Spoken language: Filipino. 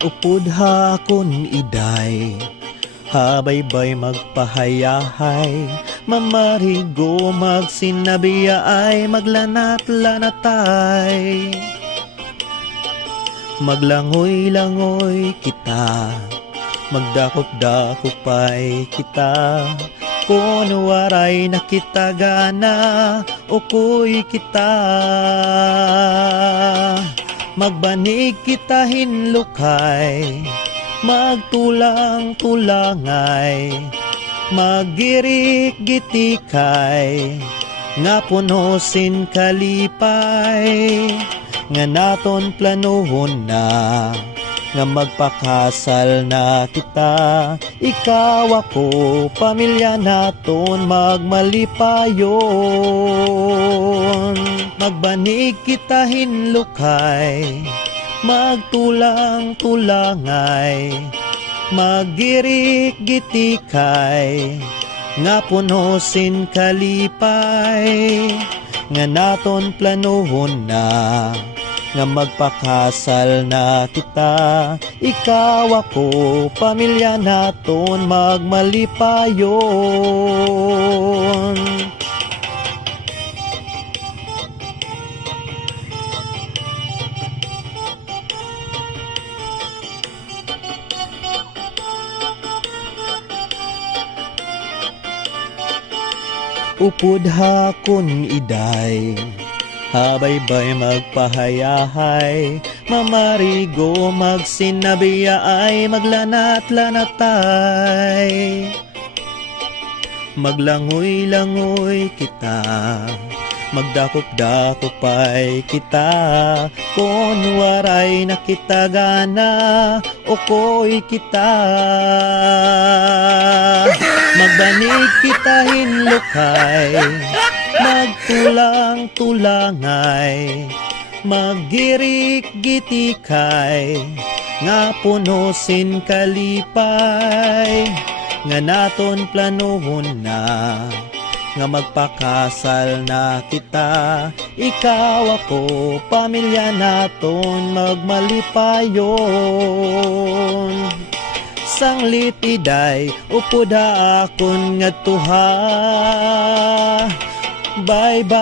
Upod hakon iday, habaybay magpahayahay, mamarigo magsinabiya ay maglanat-lanatay. Maglangoy-langoy kita, magdakop-dakopay kita, kung waray nakitagana o kuy kita. Magbanig kita hinlukay, magtulang-tulangay, magirik gitikay, nga punosin kalipay, nga naton planuhon na, nga magpakasal na kita. Ikaw ako, pamilya naton magmalipayon. Magbanig kita hinlukay, magtulang-tulangay, magirik gitikay, nga punosin kalipay, nga naton planuhon na, nga magpakasal na kita. Ikaw ako, pamilya naton magmalipayon. Upod hakon iday, habaybay magpahayahay, mamarigo magsinabiya ay maglanat-lanatay. Maglangoy-langoy kita, magdakop-dakopay kita, kung waray nakitagana o ko'y kita. Magbanig kita hinlukay, magtulang-tulangay, magirik gitikay, nga punosin kalipay, nga naton planuhon na, nga magpakasal na kita. Ikaw ako, pamilya naton magmalipayon. Sanglit iday, upod akon nga tuha, bye-bye.